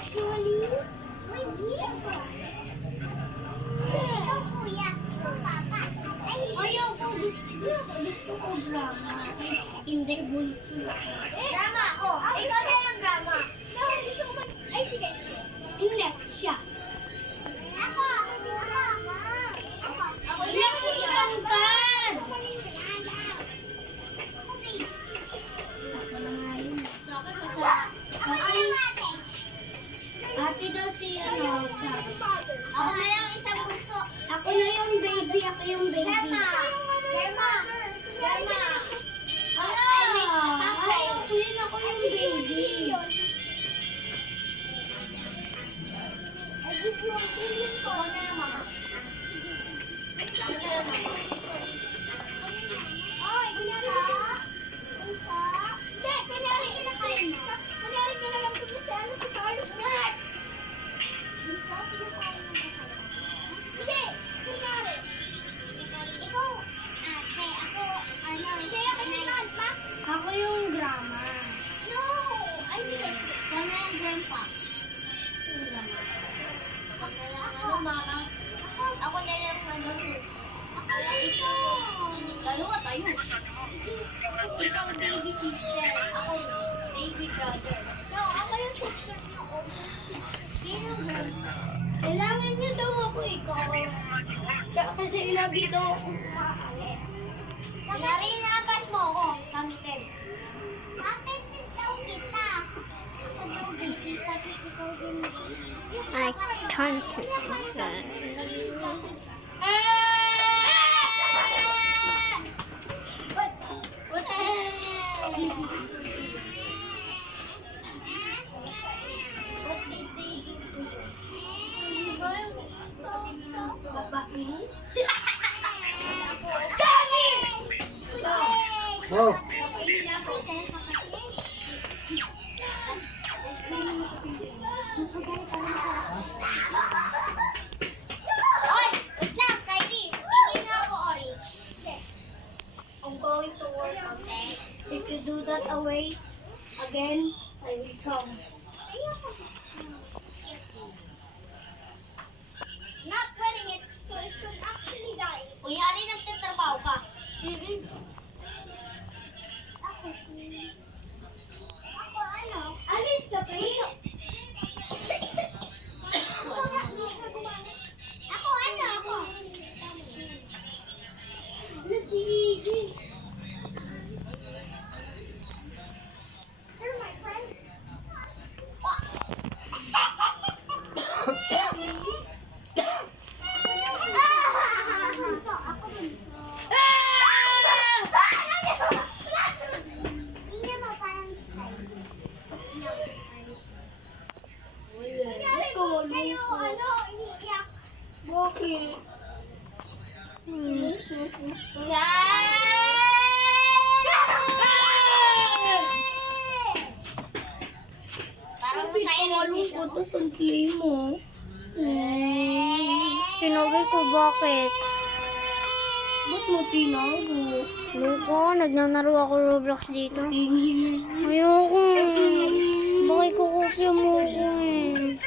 Actually, ikaw kuya, ikaw papa. Ayoko, gusto ko drama. Hindi bunso. Drama ako. Ikaw na yung drama. No, gusto ko ay, sige. Hindi, siya. Ako. Ako yung kuya. Ako baby. Ako na nga yun. Ako yung ate. Ate daw si Rosa. Ako na yung isang bunso. Ako na yung baby. Ako yung baby. Germa. Ako yun. Ako yung baby. Ikaw na yung mama. Ikaw na yung mama. Bunso. Hindi, kunyari ka na lang kung si Carlos na. Bunso, pinakain mo ba kayo? Hindi, kunyari. Ikaw, ate, ako, hindi, ako yung grandpa. Ako yung grandma. No, ay sige. Ikaw na yung grandpa. Sula mo. Ako, mama. Ako na yung bunso. Ako na ito. Dalawa tayo. Ikaw baby sister. Ako baby brother. No, ako yung sister niyo. Sino grandpa? Kailangan niyo daw ako ikaw. Kasi lagi daw akong umaalis. Kunyari inaabas mo ako. Kamten. Bakit daw kita? Ako daw baby kasi ikaw din baby. I can't. Wow. Oy, wait lang, Kylie. Hindi nga ako orange. I'm going to work, okay? If you do that away again, I will come. Not wearing it, so it could actually die. Kunyari nagtatrabaho ka. Ako ano? Alis ka, please. Ako ano? Ako. Ano si Gigi? You're my friend. Bunso, ako bunso. Hindi mo parang style. Kayo, ano, iniiyak. Bakit? Parang masaya lang Malungkot tas ang play mo. Tinawag ko bakit? Ba't mo tinago? Loko, nagnanaro ako Roblox dito. Tingin. Ayoko. Bakit kukopya mo ko eh?